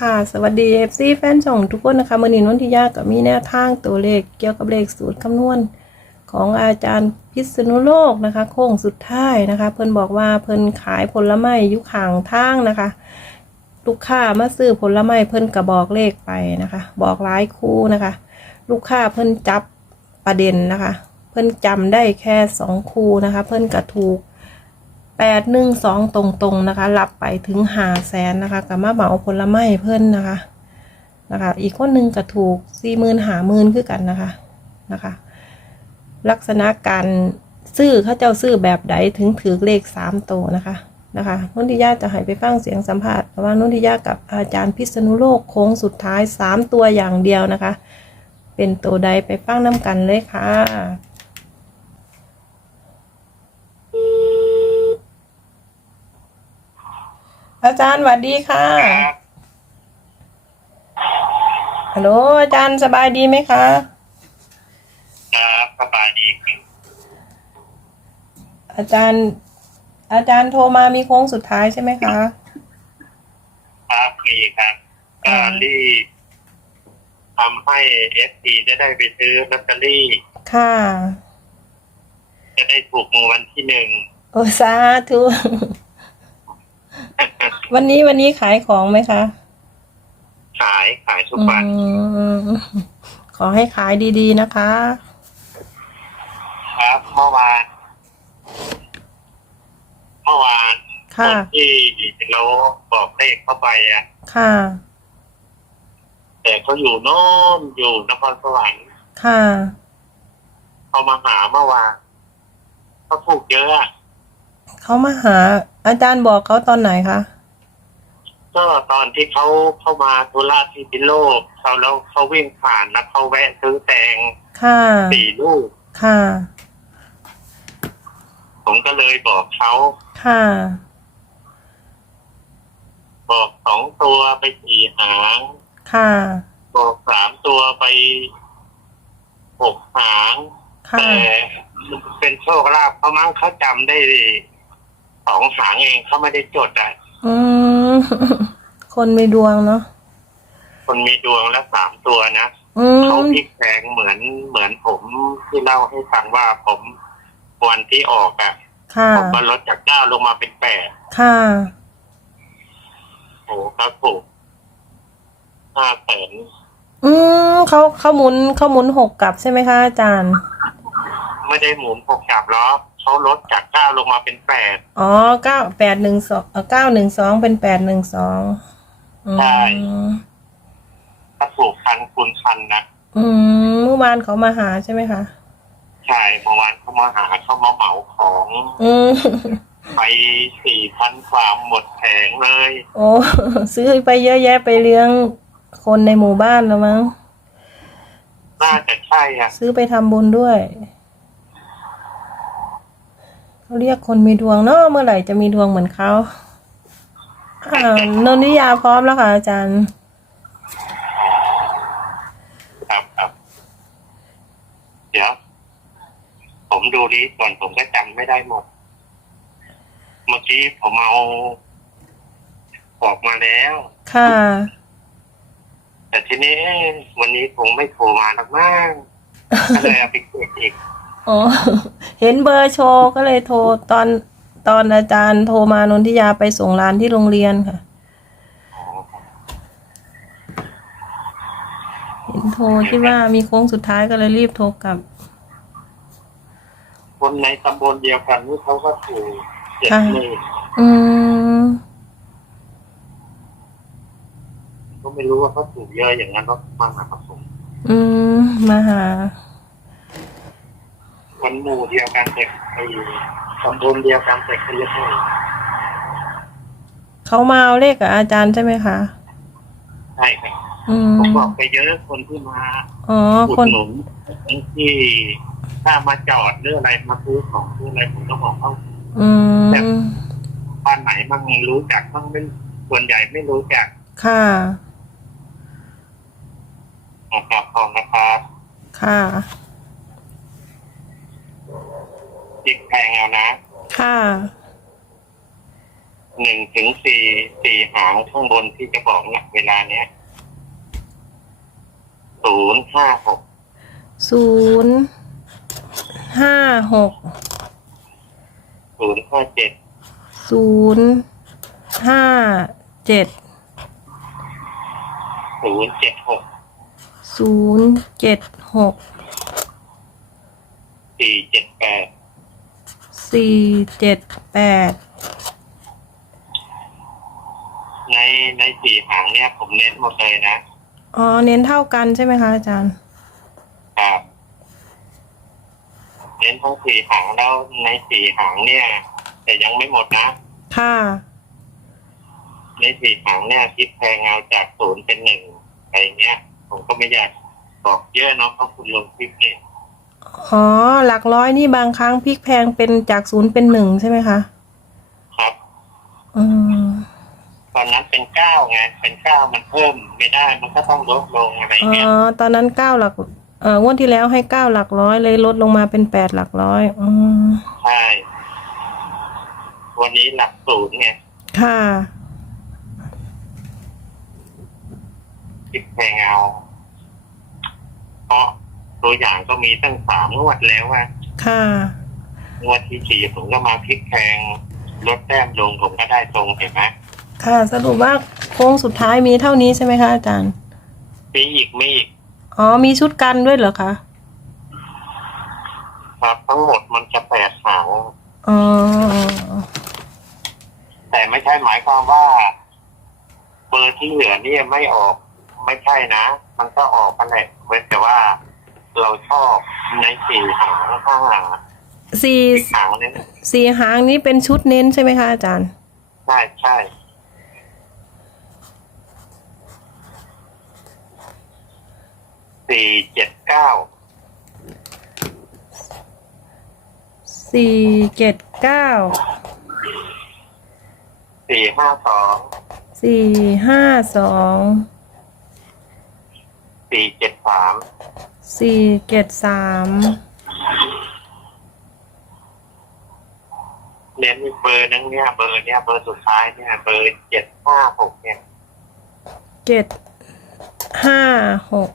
ค่ะสวัสดีเอฟซีแฟนช่องทุกคนนะคะมือนี้นนทิยากับมีแนวทางตัวเลขเกี่ยวกับเลขสูตรคำนวณ ของอาจารย์พิษณุโลกนะคะ โค้งสุดท้ายนะคะ เพิ่นบอกว่าเพิ่นขายผลไม้ยุข่างทางนะคะลูกค้ามาซื้อผลไม้เพิ่นกระบอกเลขไปนะคะ บอกหลายคู่นะคะ ลูกค้าเพิ่นจับประเด็นนะคะ เพิ่นจำได้แค่สองคู่นะคะ เพิ่นกระถูก แปดหนึ่งสองตรงๆนะคะรับไปถึงหาแสนนะคะกับมาเหมาผลไม้เพิ่นนะคะนะคะ อีกคนหนึ่งก็ถูกสี่หมื่นหาหมื่นคือกันนะคะนะคะ ลักษณะการซื้อเขาเจ้าซื้อแบบใดถึงถือเลขสามตัวนะคะนะคะนุนทิยาจะให้ไปฟังเสียงสัมภาษณ์ระว่านุนทิยากับอาจารย์พิษณุโลกโค้งสุดท้ายสามตัวอย่างเดียวนะคะ เป็นตัวใดไปฟังน้ำกันเลยค่ะ อาจารย์สวัสดีค่ะครับฮัลโหลอาจารย์สบายดีไหมคะครับสบายดีครับอาจารย์ อาจารย์โทรมามีโค้งสุดท้ายใช่ไหมคะครับมีครับก็รีบทำให้เอฟซีได้ได้ไปซื้อลอตเตอรี่ ค่ะ จะได้ถูกรางวัลที่หนึ่งโอสาธุ วันนี้วันนี้ขายของไหมคะขายขายทุกอืวันมขอให้ขายดีๆนะคะ ครับเมื่อวานเมื่อวานค่ะ นที่เราบอกเลขเข้าไปอะ ค่ะ แต่เขาอยู่โน่นอยู่นครสวรรค์ค่ะ เขามาหาเมื่อวานเขาถูกเยอะอะเขามาหา อาจารย์บอกเขาตอนไหนคะ ก็ตอนที่เขาเข้ามาธุระที่พิโลกเขาแล้วเขาวิ่งผ่านแล้วเขาแวะซื้อแตงค่ะ สี่ลูก ค่ะ ผมก็เลยบอกเขาค่ะ บอกสองตัวไปสี่หาง ค่ะ บอกสามตัวไปหกหาง ค่ะ แต่เป็นโชคลาภเขามั้งเขาจำได้สองหางเองเขาไม่ได้จดอะ อืม คนมีดวงเนาะคนมีดวงแล้วสามตัวนะอืเขามพลิกแพลงเหมือนเหมือนผมที่เล่าให้ฟังว่าผมวันที่ออกอะค่ะ ผมมาลดจากเก้าลงมาเป็นแปดค่ะ โอ้ครับผมห้าแสนอืมเขาเขาหมุนเขาหมุนหกกลับใช่ไหมคะอาจารย์ ไม่ได้หมุนหกกลับล้อเขาลดจากเก้าลงมาเป็นแปดอ๋อเก้าแปดหนึ่งสองเก้าหนึ่งสองเป็นแปดหนึ่งสอง ใช่ถ้าถูกพันคูณพันนะอืมเมื่อวานเขามาหาใช่ไหมคะ ใช่เมื่อวานเขามาหาเขามาเหมาของอืมไปสี่พันกว่าหมดแผงเลย โอ้ซื้อไปเยอะแยะไปเลี้ยงคนในหมู่บ้านแล้วมั้ง น่าจะใช่อะซื้อไปทำบุญด้วยเขาเรียกคนมีดวงเนาะเมื่อไหร่จะมีดวงเหมือนเขา อ่านนทิยาพร้อมแล้วค่ะอาจารย์ ครับครับเดี๋ยวผมดูนี้ก่อนผมก็จำไม่ได้หมด เมื่อกี้ผมเอาออกมาแล้ว ค่ะ แต่ทีนี้วันนี้คงไม่โทรมาหรอกมั้งก็เลยเอาไปเก็บอีก อ๋อ เห็นเบอร์โชว์ก็เลยโทรตอน ตอนอาจารย์โทรมานนทิยาไปส่งร้านที่โรงเรียนค่ะ เห็นโทรที่ว่ามีโค้งสุดท้ายก็เลยรีบโทรกลับ คนในตำบลเดียวกันนี่เขาก็ถูกเจ็ดค่ะหมื่นอืมก็ไม่รู้ว่าเขาถูกเยอะอย่างนั้นก็มาหาผมอืมมาหาคนหมู่เดียวกันแต่ไอ้ ตำบลเดียวกันแต่คนละเท่าเขามาเอาเลขกับอาจารย์ใช่ไหมคะ ใช่ครับอืมผมบอกไปเยอะคนที่มาอ๋ออุคดนหนุนที่ถ้ามาจอดหรืออะไรมาซื้อของซื้ออะไรผมก็บอกเขา อืมบ้านไหนบ้างรู้จักบ้างไม่ส่วนใหญ่ไม่รู้จักค่ะ นะครับขอบนะครับ ค่ะ จิกแพงเอานะค่ะ หนึ่งถึงสี่สี่หางข้างบนที่จะบอกเนี่ยเวลาเนี้ยศูนย์ห้าหกศูนย์ห้าหกศูนย์ห้าเจ็ดศูนย์ห้าเจ็ดศูนย์เจ็ดหกศูนย์เจ็ดหกสี่เจ็ดแปด สี่เจ็ดแปดในในสี่หางเนี่ยผมเน้นหมดเลยนะอ๋อเน้นเท่ากันใช่ไหมคะอาจารย์ ครับเน้นทั้งสี่หางแล้วในสี่หางเนี่ย แต่ยังไม่หมดนะ ค่ะ ในสี่หางเนี่ยคิดแพงเอาจากศูนย์เป็นหนึ่งอะไรเงี้ย ผมก็ไม่อยากบอกเยอะเนาะเพราะคุณลงคลิปนี่ อ๋อ หลักร้อยนี่บางครั้งพลิกแพงเป็นจากศูนย์เป็นหนึ่งใช่ไหมคะ ครับ อืม ตอนนั้นเป็นเก้าไง เป็นเก้ามันเพิ่มไม่ได้ มันก็ต้องลดลงอะไรอ๋เงี้ยอตอนนั้นเก้าหลัก เอ่องวดที่แล้วให้เก้าหลักร้อยเลยลดลงมาเป็นแปดหลักร้อย อืม ใช่ วันนี้หลักศูนย์ไงค่ะ คิดแพงเอาเพราะ ตัวอย่างก็มีตั้งสามงวดแล้วอะค่ะ งวดที่สี่ผมก็มาพลิกแพงลดแต้มลงผมก็ได้ตรงเห็นไหมค่ะ สรุปว่าโค้งสุดท้ายมีเท่านี้ใช่ไหมคะอาจารย์ มีอีกมีอีก อ๋อ มีชุดกันด้วยเหรอคะครับทั้งหมดมันจะแปดหางอ๋อ แต่ไม่ใช่หมายความว่าเบอร์ที่เหลือเนี่ยไม่ออกไม่ใช่นะ มันก็ออกกันแหละเว้นแต่ว่า เราชอบในสี่หางห้าหางสี่หางเนี่ยสี่หางนี้เป็นชุดเน้นใช่ไหมคะอาจารย์ ใช่ใช่สี่เจ็ดเก้าสี่เจ็ดเก้าสี่ห้าสองสี่ห้าสองสี่เจ็ดสาม สี่เจ็ดสามเน้นอีกเบอร์นึงเนี่ยเบอร์เนี่ยเบอร์สุดท้ายเนี่ยเบอร์เจ็ดห้าหกเนี่ยเจ็ดห้าหก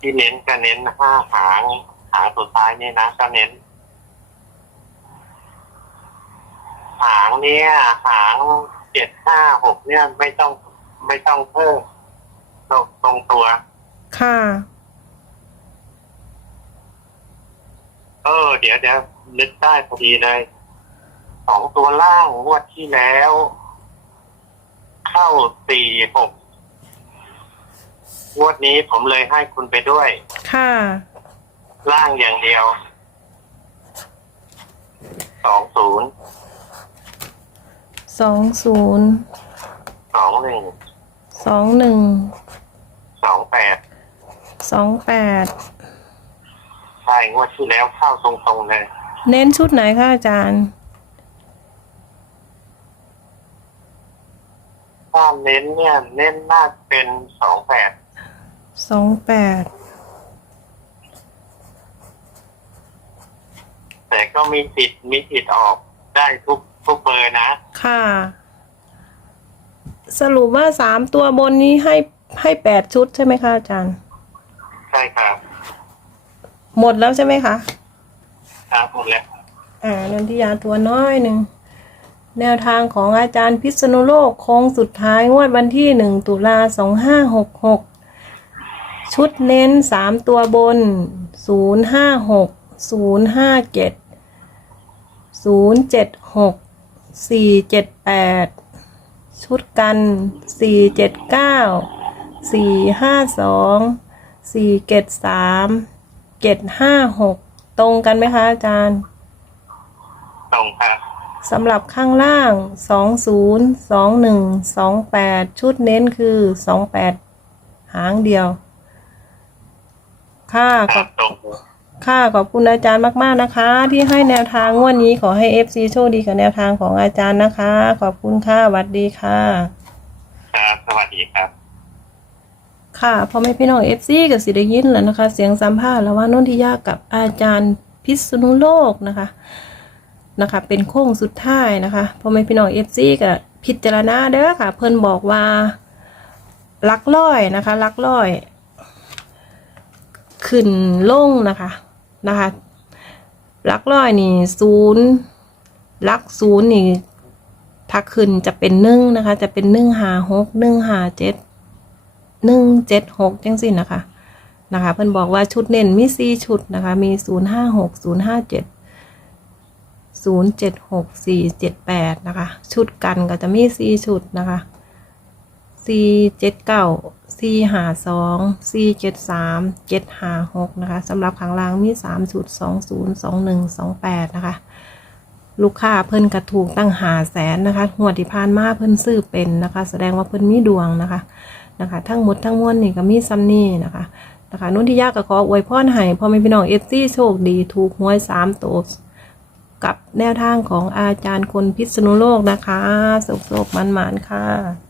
ที่เน้นก็เน้นห้าหางหางสุดท้ายนี่นะก็เน้น หางเนี่ยหางเจ็ดห้าหกเนี่ยไม่ต้องไม่ต้องเพิ่มตรงตรงตัว ค่ะ เออ เดี๋ยวเดี๋ยวนึกได้พอดีเลยสองตัวล่างงวดที่แล้ว เข้าสี่หกงวดนี้ผมเลยให้คุณไปด้วย ค่ะ ล่างอย่างเดียวสองศูนย์สองศูนย์สองหนึ่งสองหนึ่งสองแปด สองแปดใช่งวดที่แล้วเข้าตรงๆเลยเน้นชุดไหนคะอาจารย์ถ้าเน้นเนี่ย เน้นน่าจะเป็นสองแปดสองแปดแต่ก็มีสิทธิ์มีสิทธิ์ออกได้ทุกทุกเบอร์นะ ค่ะ สรุปว่าสามตัวบนนี้ให้ให้แปดชุดใช่ไหมคะอาจารย์ใช่ครับ หมดแล้วใช่ไหมคะครับหมดแล้วอ่านันทิยาตัวน้อยหนึ่งแนวทางของอาจารย์พิษณุโลกโค้งสุดท้ายงวดวันที่หนึ่งตุลาสองห้าหกหกชุดเน้นสามตัวบนศูนย์ห้าหกศูนย์ห้าเจ็ดศูนย์เจ็ดหกสี่เจ็ดแปดชุดกันสี่เจ็ดเก้าสี่ห้าสอง สี่เจ็ดสามเจ็ดห้าหกตรงกันไหมคะอาจารย์ ตรงครับสำหรับข้างล่าง20 21 28ชุดเน้นคือ28หางเดียว ค่ะคขรัอบบตรงค่ะขอบคุณอาจารย์มาก ๆ นะคะ ที่ให้แนวทางงวดนี้ขอให้ FC โชคดีกับแนวทางของอาจารย์นะคะ ขอบคุณค่ะสวัสดีค่ะ ครับสวัสดีครับ ค่ะพอไม่พี่น้องเอฟซีกับสิได้ยินแล้วนะคะ เสียงสัมภาษณ์แล้วว่านนทิยากับอาจารย์พิษณุโลกนะคะนะคะ เป็นโค้งสุดท้ายนะคะพ่อแม่พี่น้องเอฟซีก็พิจารณาเด้อค่ะ เพิ่นบอกว่าลักร้อยนะคะลักร้อย ขึ้นลงนะคะนะคะลักร้อยนี่ศูนย์ลักศูนย์นี่ถ้าขึ้นจะเป็นหนึ่งนะคะ จะเป็นหนึ่งหาหกหนึ่งหาเจ็ด หนึ่งเจ็ดหกจังสินะคะนะคะเพิ่นบอกว่าชุดเน้นมีสี่ชุดนะคะ มีศูนย์ห้าหกศูนย์ห้าเจ็ดศูนย์เจ็ดหกสี่เจ็ดแปดนะคะ ชุดกันก็จะมีสี่ชุดนะคะสี่เจ็ดเก้าสี่หาสองสี่เจ็ดสามเจ็ดหาหกนะคะสำหรับข้างล่างมีสามชุดสองศูนย์สองหนึ่งสองแปดนะคะ ลูกค้าเพิ่นกระถูกตั้งหาแสนนะคะงวที่ผ่านมาเพิ่นซื้อเป็นนะคะ แสดงว่าเพิ่นมีดวงนะคะ นะคะ ทั้งหมดทั้งมวลนี่ก็มีซัมนี่นะคะนะคะนุ่นที่ยากก็ขออวยพรให้พ่อแม่พี่น้องเอฟซีโชคดีถูกหวยสามตัวกับแนวทางของอาจารย์คนพิษณุโลกนะคะสุขๆมันๆค่ะ